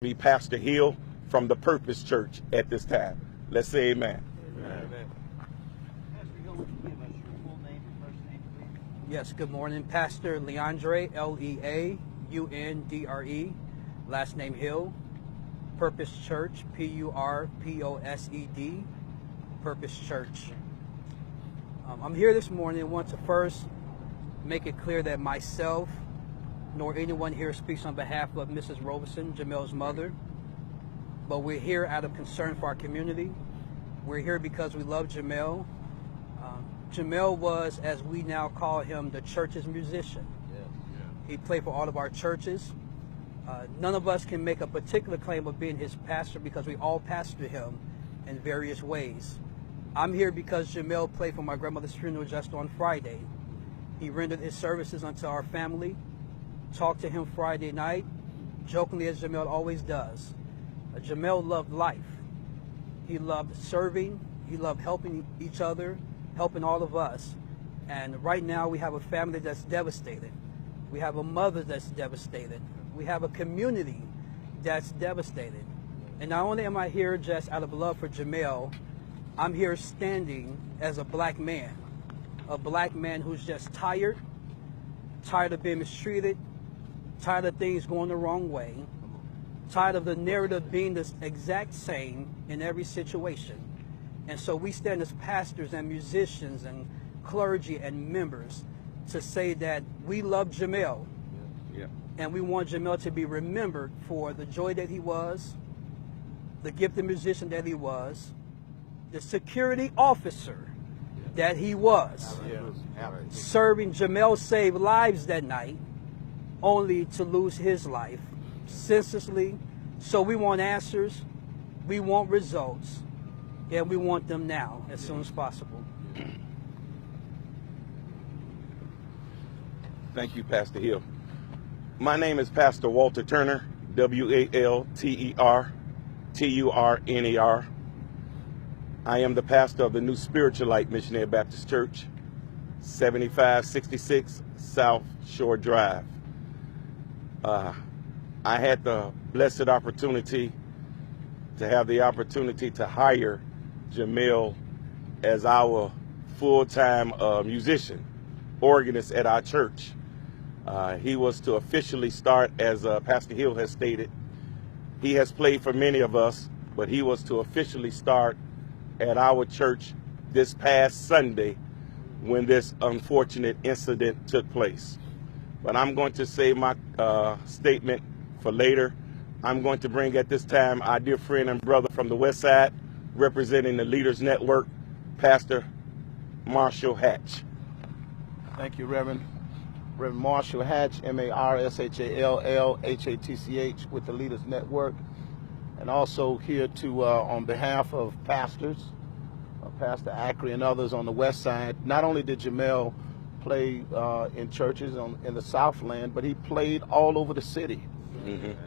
Be Pastor Hill from the Purpose Church at this time. Let's say amen. Amen. Pastor Hill, would you give us your full name and first name, please? Yes, good morning. Pastor Leandre, Leaundre, last name Hill, Purpose Church, Purposed, Purpose Church. I'm here this morning and want to first make it clear that myself nor anyone here speaks on behalf of Mrs. Robeson, Jamel's mother, but we're here out of concern for our community. We're here because we love Jamel. Jamel was, as we now call him, the church's musician. He played for all of our churches. None of us can make a particular claim of being his pastor because we all pastor him in various ways. I'm here because Jamel played for my grandmother's funeral just on Friday. He rendered his services unto our family. Talked to him Friday night, jokingly as Jamel always does. Jamel loved life. He loved serving. He loved helping each other, helping all of us. And right now we have a family that's devastated. We have a mother that's devastated. We have a community that's devastated. And not only am I here just out of love for Jamel, I'm here standing as a black man who's just tired of being mistreated, tired of things going the wrong way, tired of the narrative being the exact same in every situation. And so we stand as pastors and musicians and clergy and members to say that we love Jamel. And we want Jamel to be remembered for the joy that he was, the gifted musician that he was, the security officer that he was. Serving. Jamel saved lives that night, only to lose his life senselessly. So we want answers, we want results, and we want them now as soon as possible. Thank you, Pastor Hill. My name is Pastor Walter Turner, WalterTurner. I am the pastor of the New Spiritual Light Missionary Baptist Church, 7566 South Shore Drive. I had the blessed opportunity to have the opportunity to hire Jamel as our full-time musician, organist at our church. He was to officially start, as Pastor Hill has stated, he has played for many of us, but he was to officially start at our church this past Sunday when this unfortunate incident took place. But I'm going to say my statement for later. I'm going to bring at this time our dear friend and brother from the West Side, representing the Leaders Network, Pastor Marshall Hatch. Thank you, Reverend Marshall Hatch, MARSHALLHATCH, with the Leaders Network, and also here to on behalf of pastors, Pastor Ackley and others on the West Side. Not only did Jamel play in churches in the Southland, but he played all over the city.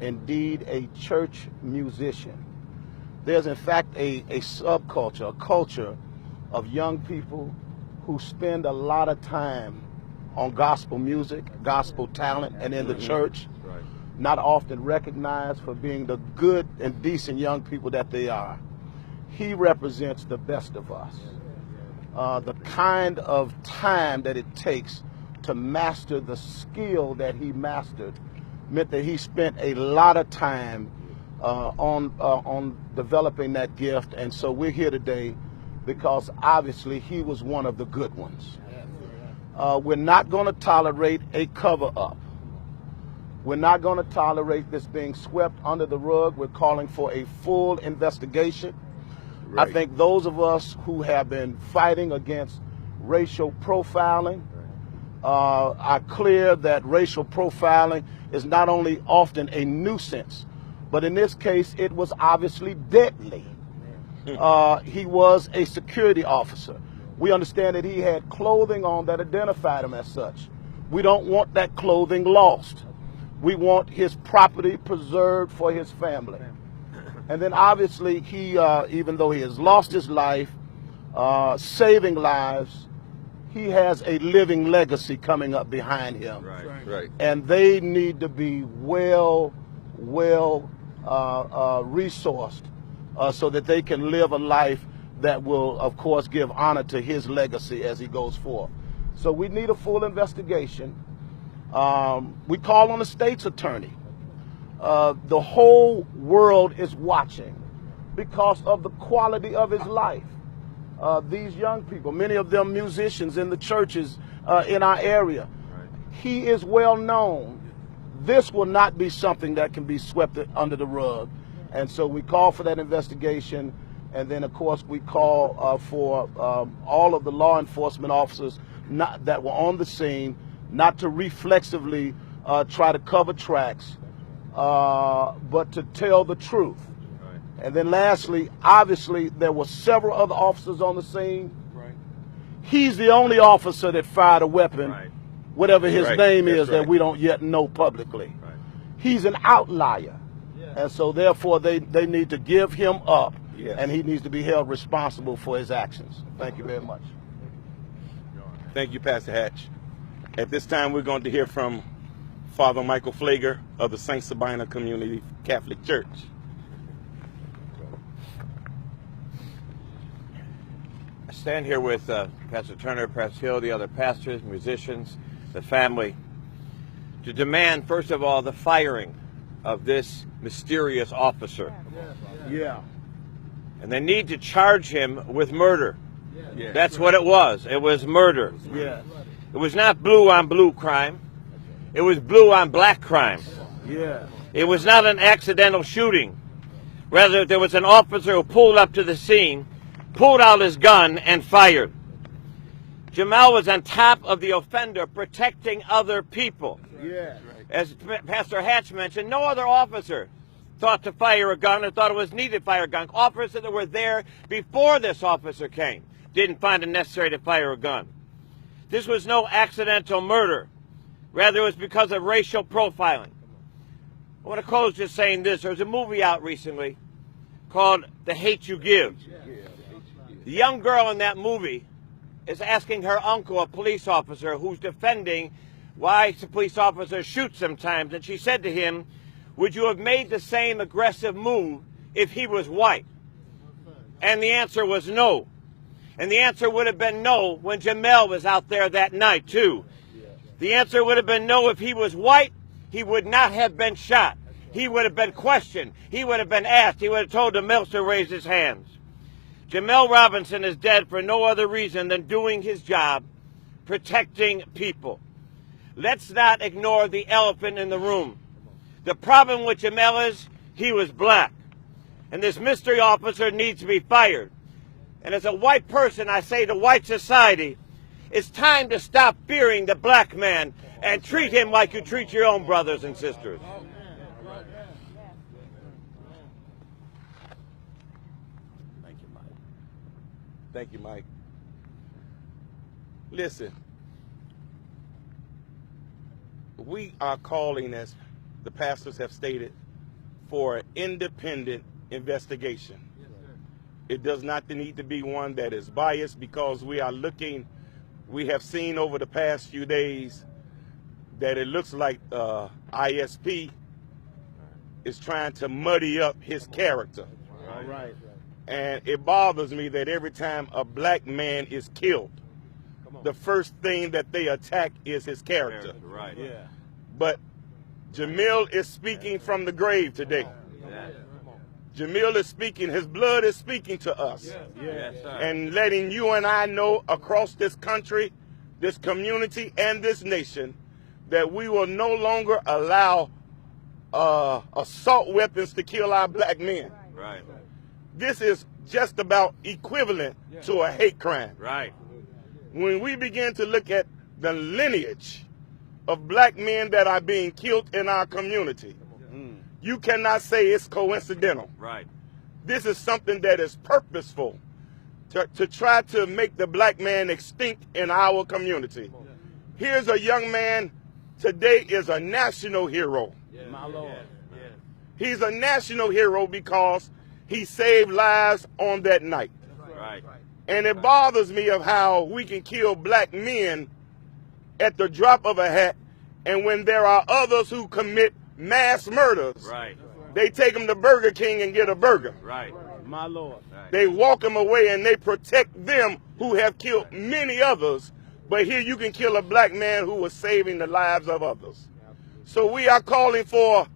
Indeed, a church musician. There's in fact a subculture, a culture of young people who spend a lot of time on gospel music, gospel talent, and in the church, not often recognized for being the good and decent young people that they are. He represents the best of us. The kind of time that it takes to master the skill that he mastered meant that he spent a lot of time on developing that gift. And so we're here today because obviously he was one of the good ones. We're not going to tolerate a cover-up. We're not going to tolerate this being swept under the rug. We're calling for a full investigation. I think those of us who have been fighting against racial profiling are clear that racial profiling is not only often a nuisance, but in this case, it was obviously deadly. He was a security officer. We understand that he had clothing on that identified him as such. We don't want that clothing lost. We want his property preserved for his family. And then obviously he, even though he has lost his life, saving lives, he has a living legacy coming up behind him. Right. And they need to be well resourced so that they can live a life that will, of course, give honor to his legacy as he goes forth. So we need a full investigation. We call on the state's attorney. The whole world is watching because of the quality of his life. These young people, many of them musicians in the churches in our area, right. He is well known. This will not be something that can be swept under the rug. And so we call for that investigation. And then, of course, we call for all of the law enforcement officers that were on the scene not to reflexively try to cover tracks, but to tell the truth. Right. And then lastly, obviously, there were several other officers on the scene. Right. He's the only officer that fired a weapon, right. Whatever his right. name That's is, right. that we don't yet know publicly. Right. He's an outlier. Yeah. And so therefore they need to give him up. Yes. And he needs to be held responsible for his actions. Thank you very much. Thank you, Pastor Hatch. At this time, we're going to hear from Father Michael Flager of the St. Sabina Community Catholic Church. I stand here with Pastor Turner, Pastor Hill, the other pastors, musicians, the family, to demand, first of all, the firing of this mysterious officer. Yeah. And they need to charge him with murder. Yeah. That's what it was. It was murder. Yeah. It was not blue on blue crime. It was blue on black crime. Yeah. It was not an accidental shooting. Rather, there was an officer who pulled up to the scene, pulled out his gun, and fired. Jamel was on top of the offender, protecting other people. Yeah. As Pastor Hatch mentioned, no other officer thought to fire a gun or thought it was needed to fire a gun. Officers that were there before this officer came didn't find it necessary to fire a gun. This was no accidental murder. Rather, it was because of racial profiling. I want to close just saying this. There was a movie out recently called The Hate You Give. The young girl in that movie is asking her uncle, a police officer, who's defending why police officers shoot sometimes, and she said to him, "Would you have made the same aggressive move if he was white?" And the answer was no. And the answer would have been no when Jamel was out there that night, too. The answer would have been no if he was white. He would not have been shot. He would have been questioned. He would have been asked. He would have told Jamel to raise his hands. Jamel Robinson is dead for no other reason than doing his job, protecting people. Let's not ignore the elephant in the room. The problem with Jamel is he was black. And this mystery officer needs to be fired. And as a white person, I say to white society, it's time to stop fearing the black man and treat him like you treat your own brothers and sisters. Thank you, Mike. Thank you, Mike. Listen, we are calling, as the pastors have stated, for an independent investigation. It does not need to be one that is biased, because we have seen over the past few days that it looks like ISP is trying to muddy up his character. Right. And it bothers me that every time a black man is killed, the first thing that they attack is his character. Right. Yeah. But Jamil is speaking from the grave today. Jamil is speaking, his blood is speaking to us. Yes, sir. And letting you and I know across this country, this community, and this nation, that we will no longer allow assault weapons to kill our black men. Right. This is just about equivalent to a hate crime. Right. When we begin to look at the lineage of black men that are being killed in our community, you cannot say it's coincidental. Right. This is something that is purposeful to try to make the black man extinct in our community. Here's a young man today is a national hero. My Lord. He's a national hero because he saved lives on that night. Right. And it bothers me of how we can kill black men at the drop of a hat, and when there are others who commit mass murders, Right. They take him to Burger King and get a burger. Right. My Lord. Right. They walk him away and they protect them who have killed many others. But here you can kill a black man who was saving the lives of others. So we are calling for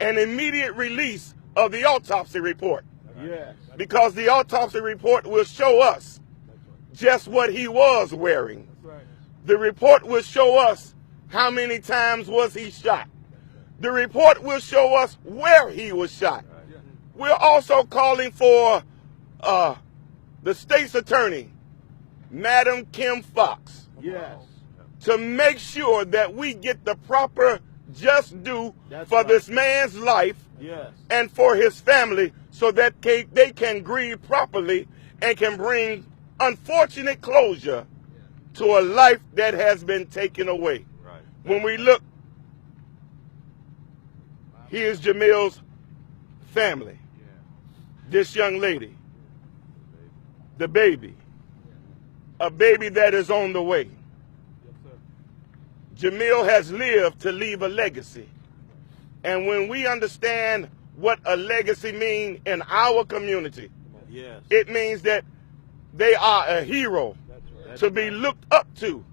an immediate release of the autopsy report. Yes. Because the autopsy report will show us just what he was wearing. The report will show us how many times was he shot. The report will show us where he was shot. We're also calling for the state's attorney, Madam Kim Fox, Yes. to make sure that we get the proper just due for this man's life Yes. and for his family, so that they can grieve properly and can bring unfortunate closure to a life that has been taken away. Right. When we look, here's Jamil's family. This young lady, the baby, a baby that is on the way. Jamil has lived to leave a legacy. And when we understand what a legacy means in our community, Yes. it means that they are a hero to be looked up to.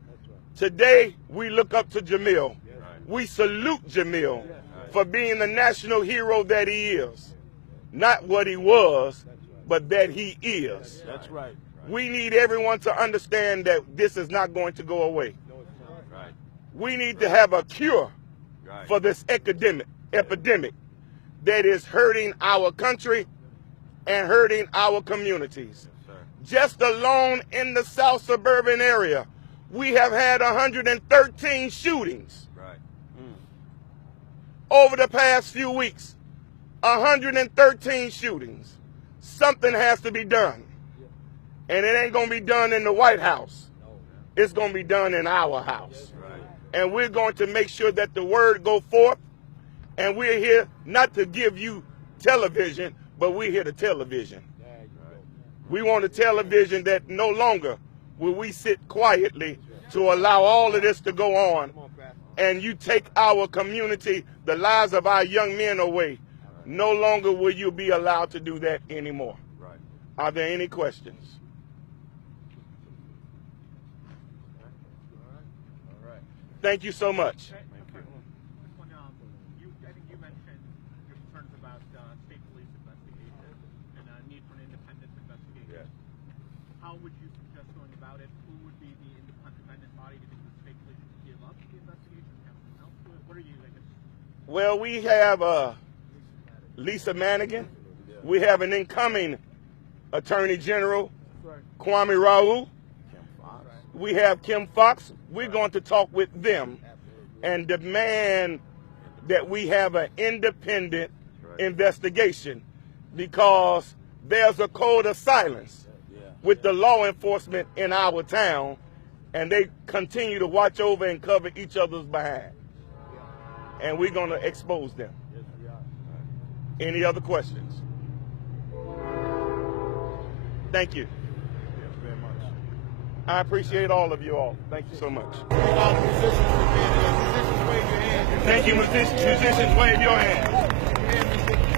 Today, we look up to Jamil. We salute Jamil for being the national hero that he is. Not what he was, but that he is. That's right. We need everyone to understand that this is not going to go away. Right. We need to have a cure Right. for this epidemic that is hurting our country and hurting our communities. Sir. Just alone in the South suburban area, we have had 113 shootings Right. over the past few weeks. 113 shootings. Something has to be done. And it ain't going to be done in the White House. It's going to be done in our house. Right. And we're going to make sure that the word go forth. And we're here not to give you television, but we're here to television. We want a television that no longer will we sit quietly to allow all of this to go on. And you take our community, the lives of our young men away. No longer will you be allowed to do that anymore. Right. Are there any questions? All right. Thank you so much. This one, I think you mentioned your concerns about state police investigation and need for an independent investigation. Yes. How would you suggest going about it? Who would be the independent body? Do you think the state police should give up the investigation and have someone else do it? What are you thinking? Well, we have Lisa Manigan. We have an incoming Attorney General, Kwame Raoul. We have Kim Fox. We're going to talk with them and demand that we have an independent investigation, because there's a code of silence with the law enforcement in our town, and they continue to watch over and cover each other's behind. And we're going to expose them. Any other questions? Thank you. I appreciate all of you all. Thank you so much. Thank you, musicians. Wave your hand.